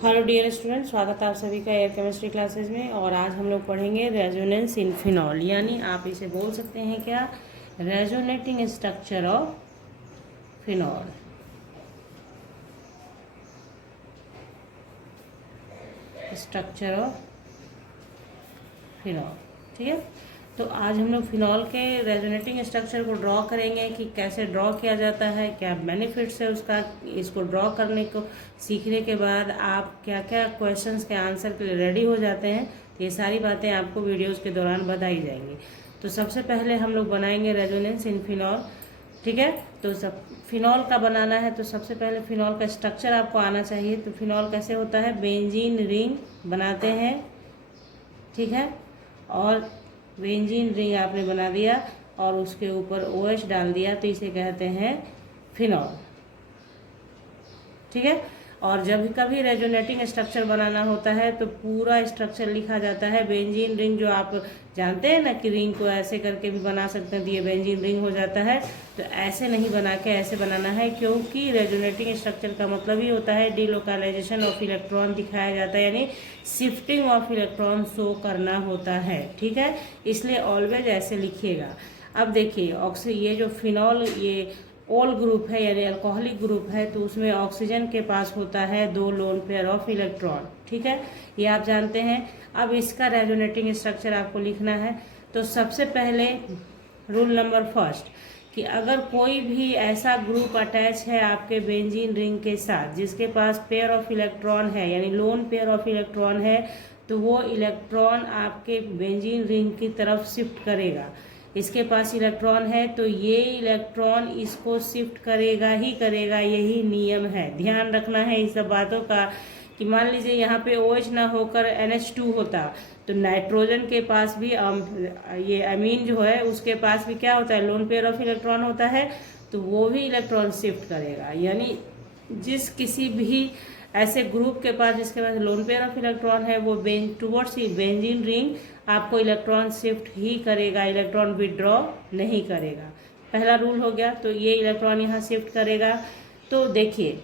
Hello dear student, स्वागत है आप सभी का एयर केमिस्ट्री क्लासेस में। और आज हम लोग पढ़ेंगे रेजोनेंस इन फिनॉल, यानी आप इसे बोल सकते हैं क्या, resonating structure of phenol. Structure of phenol, ठीक है। तो आज हम लोग फिनॉल के रेजोनेटिंग स्ट्रक्चर को ड्रॉ करेंगे कि कैसे ड्रॉ किया जाता है, क्या बेनिफिट्स है उसका। इसको ड्रॉ करने को सीखने के बाद आप क्या क्या क्वेश्चंस के आंसर के लिए रेडी हो जाते हैं, ये सारी बातें आपको वीडियोस के दौरान बताई जाएंगी। तो सबसे पहले हम लोग बनाएंगे रेजोनेंस इन फिनॉल, ठीक है। तो सब फिनॉल का बनाना है तो सबसे पहले फिनॉल का स्ट्रक्चर आपको आना चाहिए। तो फिनॉल कैसे होता है, बेंजीन रिंग बनाते हैं, ठीक है। और बेंजीन रिंग आपने बना दिया और उसके ऊपर OH डाल दिया तो इसे कहते हैं फिनॉल, ठीक है। और जब कभी रेजोनेटिंग स्ट्रक्चर बनाना होता है तो पूरा स्ट्रक्चर लिखा जाता है। बेंजीन रिंग जो आप जानते हैं ना कि रिंग को ऐसे करके भी बना सकते हैं तो ये बेंजीन रिंग हो जाता है। तो ऐसे नहीं बना के ऐसे बनाना है, क्योंकि रेजोनेटिंग स्ट्रक्चर का मतलब ही होता है डिलोकलाइजेशन ऑफ इलेक्ट्रॉन दिखाया जाता है, यानी शिफ्टिंग ऑफ इलेक्ट्रॉन शो करना होता है, ठीक है। इसलिए ऑलवेज ऐसे लिखिएगा। अब देखिए ये जो फिनॉल ये ओल ग्रुप है यानी अल्कोहलिक ग्रुप है, तो उसमें ऑक्सीजन के पास होता है 2 लोन पेयर ऑफ इलेक्ट्रॉन, ठीक है। ये आप जानते हैं। अब इसका रेजोनेटिंग स्ट्रक्चर आपको लिखना है। तो सबसे पहले रूल नंबर फर्स्ट कि अगर कोई भी ऐसा ग्रुप अटैच है आपके बेंजीन रिंग के साथ जिसके पास पेयर ऑफ इलेक्ट्रॉन है यानी लोन पेयर ऑफ इलेक्ट्रॉन है, तो वो इलेक्ट्रॉन आपके बेंजीन रिंग की तरफ शिफ्ट करेगा। इसके पास इलेक्ट्रॉन है तो ये इलेक्ट्रॉन इसको शिफ्ट करेगा ही करेगा, यही नियम है। ध्यान रखना है इस सब बातों का कि मान लीजिए यहाँ पे OH ना होकर NH2 होता तो नाइट्रोजन के पास भी ये अमीन जो है उसके पास भी क्या होता है, लोन पेयर ऑफ इलेक्ट्रॉन होता है, तो वो भी इलेक्ट्रॉन शिफ्ट करेगा। यानी जिस किसी भी ऐसे ग्रुप के पास जिसके पास लोन पेयर ऑफ इलेक्ट्रॉन है वो टुवर्ड्स बेंजीन रिंग आपको इलेक्ट्रॉन शिफ्ट ही करेगा, इलेक्ट्रॉन विड्रॉ नहीं करेगा। पहला रूल हो गया। तो ये इलेक्ट्रॉन यहाँ शिफ्ट करेगा। तो देखिए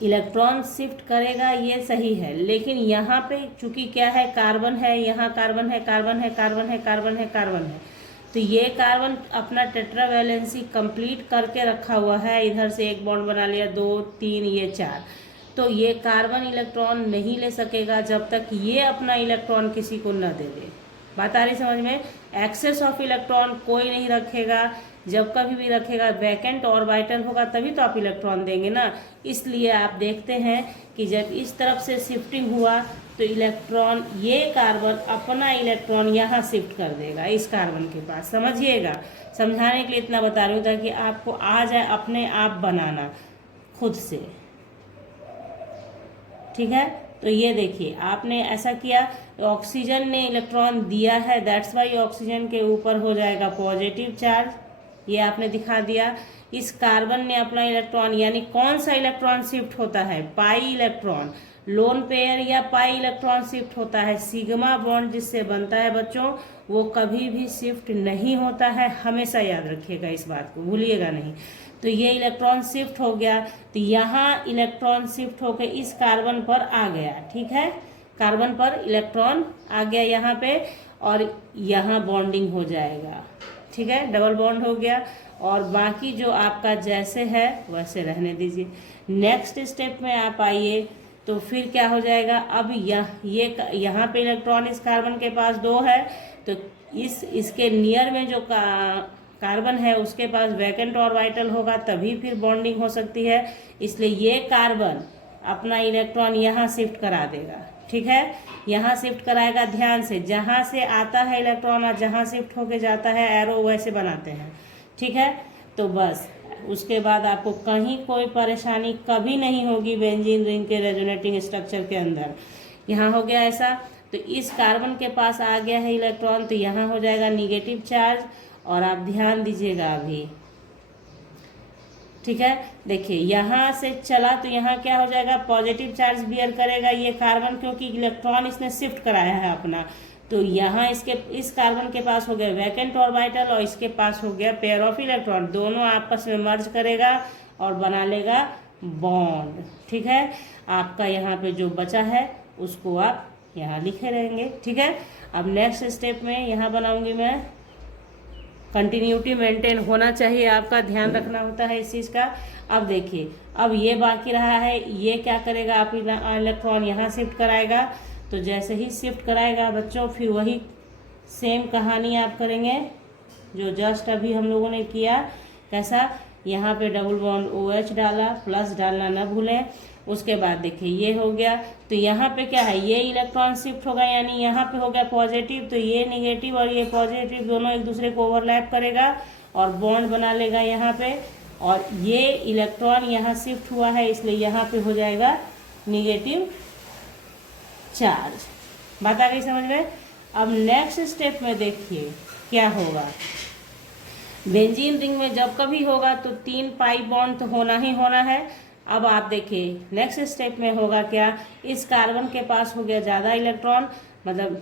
इलेक्ट्रॉन शिफ्ट करेगा ये सही है, लेकिन यहाँ पे चूंकि क्या है, कार्बन है, यहाँ कार्बन है, कार्बन है, कार्बन है, कार्बन है, कार्बन है, तो ये कार्बन अपना टेट्रावैलेंसी कंप्लीट करके रखा हुआ है। इधर से एक बॉन्ड बना लिया, 2 3 ये 4। तो ये कार्बन इलेक्ट्रॉन नहीं ले सकेगा जब तक ये अपना इलेक्ट्रॉन किसी को न दे दे। बात आ रही समझ में। एक्सेस ऑफ इलेक्ट्रॉन कोई नहीं रखेगा, जब कभी भी रखेगा वैकेंट ऑर्बिटल होगा तभी तो आप इलेक्ट्रॉन देंगे ना। इसलिए आप देखते हैं कि जब इस तरफ से शिफ्टिंग हुआ तो इलेक्ट्रॉन, ये कार्बन अपना इलेक्ट्रॉन यहाँ शिफ्ट कर देगा इस कार्बन के पास। समझिएगा, समझाने के लिए इतना बता रही हूँ ताकि आपको आ जाए अपने आप बनाना खुद से, ठीक है। तो ये देखिए आपने ऐसा किया, ऑक्सीजन ने इलेक्ट्रॉन दिया है, दैट्स वाई ऑक्सीजन के ऊपर हो जाएगा पॉजिटिव चार्ज, ये आपने दिखा दिया। इस कार्बन ने अपना इलेक्ट्रॉन, यानी कौन सा इलेक्ट्रॉन शिफ्ट होता है, पाई इलेक्ट्रॉन, लोन पेयर या पाई इलेक्ट्रॉन शिफ्ट होता है। सिग्मा बॉन्ड जिससे बनता है बच्चों वो कभी भी शिफ्ट नहीं होता है, हमेशा याद रखिएगा इस बात को, भूलिएगा नहीं। तो ये इलेक्ट्रॉन शिफ्ट हो गया, तो यहाँ इलेक्ट्रॉन शिफ्ट होकर इस कार्बन पर आ गया, ठीक है। कार्बन पर इलेक्ट्रॉन आ गया यहाँ पे और यहाँ बॉन्डिंग हो जाएगा, ठीक है, डबल बॉन्ड हो गया। और बाकी जो आपका जैसे है वैसे रहने दीजिए। नेक्स्ट स्टेप में आप आइए तो फिर क्या हो जाएगा, अब यहाँ पे इलेक्ट्रॉन इस कार्बन के पास 2 है, तो इसके नियर में जो कार्बन है उसके पास वैकेंट ऑर्बिटल होगा तभी फिर बॉन्डिंग हो सकती है। इसलिए ये कार्बन अपना इलेक्ट्रॉन यहाँ शिफ्ट करा देगा, ठीक है, यहाँ शिफ्ट कराएगा। ध्यान से, जहाँ से आता है इलेक्ट्रॉन और जहाँ शिफ्ट होके जाता है एरो वैसे बनाते हैं, ठीक है। तो बस उसके बाद आपको कहीं कोई परेशानी कभी नहीं होगी बेंजीन रिंग के रेजोनेटिंग स्ट्रक्चर के अंदर। यहाँ हो गया ऐसा, तो इस कार्बन के पास आ गया है इलेक्ट्रॉन, तो यहाँ हो जाएगा निगेटिव चार्ज। और आप ध्यान दीजिएगा अभी, ठीक है। देखिए यहाँ से चला तो यहाँ क्या हो जाएगा, पॉजिटिव चार्ज बियर करेगा ये कार्बन, क्योंकि इलेक्ट्रॉन इसने शिफ्ट कराया है अपना। तो यहाँ इस कार्बन के पास हो गया वैकेंट ऑर्बिटल और इसके पास हो गया पेयर ऑफ इलेक्ट्रॉन, दोनों आपस में मर्ज करेगा और बना लेगा बॉन्ड। ठीक है, आपका यहाँ पे जो बचा है उसको आप यहाँ लिखे रहेंगे। ठीक है, अब नेक्स्ट स्टेप में यहाँ बनाऊंगी मैं, कंटिन्यूटी मेंटेन होना चाहिए, आपका ध्यान रखना होता है इस चीज़ का। अब देखिए, अब ये बाकी रहा है, ये क्या करेगा, आप इलेक्ट्रॉन यहाँ शिफ्ट कराएगा। तो जैसे ही शिफ्ट कराएगा बच्चों, फिर वही सेम कहानी आप करेंगे जो जस्ट अभी हम लोगों ने किया। कैसा, यहाँ पे डबल बॉन्ड OH डाला, प्लस डालना ना भूलें। उसके बाद देखिए ये हो गया, तो यहाँ पे क्या है, ये इलेक्ट्रॉन शिफ्ट होगा, यानी यहाँ पे हो गया पॉजिटिव, तो ये निगेटिव और ये पॉजिटिव दोनों एक दूसरे को ओवरलैप करेगा और बॉन्ड बना लेगा यहाँ पे। और ये इलेक्ट्रॉन यहाँ शिफ्ट हुआ है, इसलिए यहाँ पे हो जाएगा निगेटिव चार्ज। बात आ गई समझ में। अब नेक्स्ट स्टेप में देखिए क्या होगा, बेंजीन रिंग में जब कभी होगा तो 3 पाई बॉन्ड तो होना ही होना है। अब आप देखिए नेक्स्ट स्टेप में होगा क्या, इस कार्बन के पास हो गया ज़्यादा इलेक्ट्रॉन, मतलब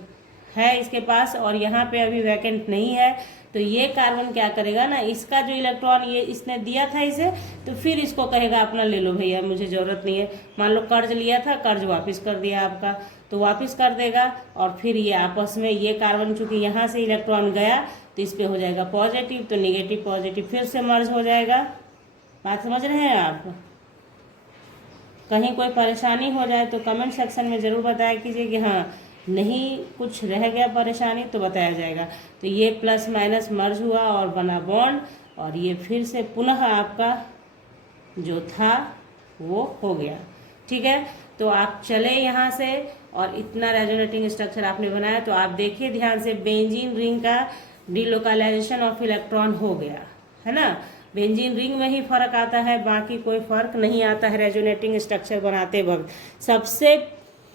है इसके पास, और यहाँ पे अभी वैकेंट नहीं है। तो ये कार्बन क्या करेगा ना, इसका जो इलेक्ट्रॉन ये इसने दिया था इसे, तो फिर इसको कहेगा अपना ले लो भैया, मुझे ज़रूरत नहीं है। मान लो कर्ज लिया था, कर्ज वापस कर दिया आपका, तो वापस कर देगा। और फिर ये आपस में, ये कार्बन चूंकि यहाँ से इलेक्ट्रॉन गया तो इस पर हो जाएगा पॉजिटिव, तो निगेटिव पॉजिटिव फिर से मर्ज हो जाएगा। बात समझ रहे हैं आप। कहीं कोई परेशानी हो जाए तो कमेंट सेक्शन में ज़रूर बताया कीजिए कि हाँ नहीं कुछ रह गया परेशानी, तो बताया जाएगा। तो ये प्लस माइनस मर्ज हुआ और बना बॉन्ड, और ये फिर से पुनः आपका जो था वो हो गया। ठीक है, तो आप चले यहाँ से, और इतना रेजोनेटिंग स्ट्रक्चर आपने बनाया, तो आप देखिए ध्यान से, बेंजीन रिंग का डिलोकलाइजेशन ऑफ इलेक्ट्रॉन हो गया है ना। बेंजीन रिंग में ही फर्क आता है, बाकी कोई फर्क नहीं आता है रेजोनेटिंग स्ट्रक्चर बनाते वक्त। सबसे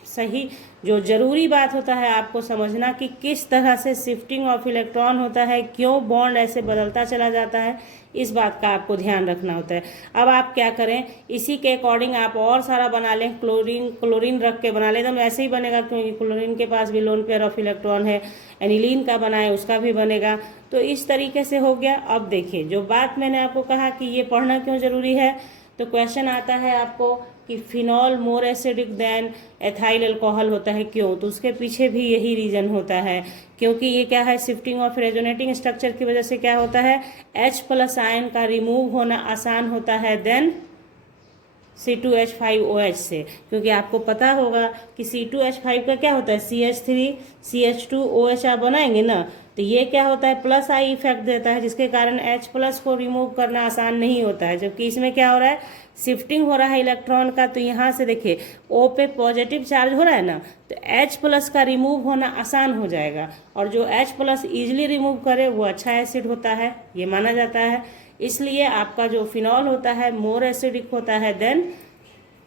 सही जो जरूरी बात होता है आपको समझना कि किस तरह से शिफ्टिंग ऑफ इलेक्ट्रॉन होता है, क्यों बॉन्ड ऐसे बदलता चला जाता है, इस बात का आपको ध्यान रखना होता है। अब आप क्या करें, इसी के अकॉर्डिंग आप और सारा बना लें, क्लोरीन रख के बना लें, एकदम ऐसे ही बनेगा, क्योंकि क्लोरीन के पास भी लोन पेयर ऑफ इलेक्ट्रॉन है। एनिलीन का बनाए उसका भी बनेगा। तो इस तरीके से हो गया। अब देखिए, जो बात मैंने आपको कहा कि ये पढ़ना क्यों जरूरी है, तो क्वेश्चन आता है आपको कि phenol more acidic then ethyl alcohol होता है, क्यों, तो उसके पीछे भी यही रीजन होता है, क्योंकि ये क्या है, शिफ्टिंग ऑफ रेजोनेटिंग स्ट्रक्चर की वजह से क्या होता है, H+ आयन का रिमूव होना आसान होता है देन C2H5OH से। क्योंकि आपको पता होगा कि C2H5 का क्या होता है, CH3 CH2OH आप बनाएंगे ना, तो ये क्या होता है, +I इफेक्ट देता है, जिसके कारण H+ को रिमूव करना आसान नहीं होता है। जबकि इसमें क्या हो रहा है, शिफ्टिंग हो रहा है इलेक्ट्रॉन का, तो यहाँ से देखिए O पे पॉजिटिव चार्ज हो रहा है ना, तो H+ का रिमूव होना आसान हो जाएगा, और जो H+ ईजिली रिमूव करे वो अच्छा एसिड होता है, ये माना जाता है। इसलिए आपका जो फिनॉल होता है मोर एसिडिक होता है देन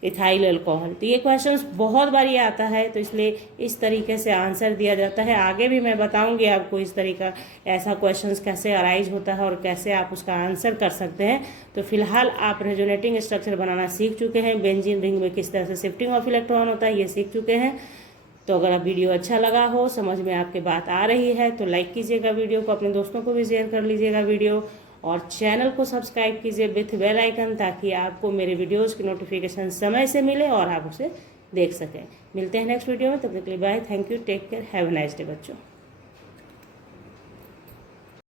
इथाइल अल्कोहल। तो ये क्वेश्चंस बहुत बार ये आता है, तो इसलिए इस तरीके से आंसर दिया जाता है। आगे भी मैं बताऊंगी आपको इस तरीका, ऐसा क्वेश्चंस कैसे अराइज होता है और कैसे आप उसका आंसर कर सकते हैं। तो फिलहाल आप रेजोनेटिंग स्ट्रक्चर बनाना सीख चुके हैं, बेंजीन रिंग में किस तरह से शिफ्टिंग ऑफ इलेक्ट्रॉन होता है ये सीख चुके हैं। तो अगर आप वीडियो अच्छा लगा हो, समझ में आपके बात आ रही है, तो लाइक कीजिएगा वीडियो को, अपने दोस्तों को भी शेयर कर लीजिएगा वीडियो, और चैनल को सब्सक्राइब कीजिए विथ बेल आइकन, ताकि आपको मेरे वीडियोस की नोटिफिकेशन समय से मिले और आप उसे देख सकें। मिलते हैं नेक्स्ट वीडियो में, तब तक के लिए bye, thank you, take care, have a nice day बच्चों।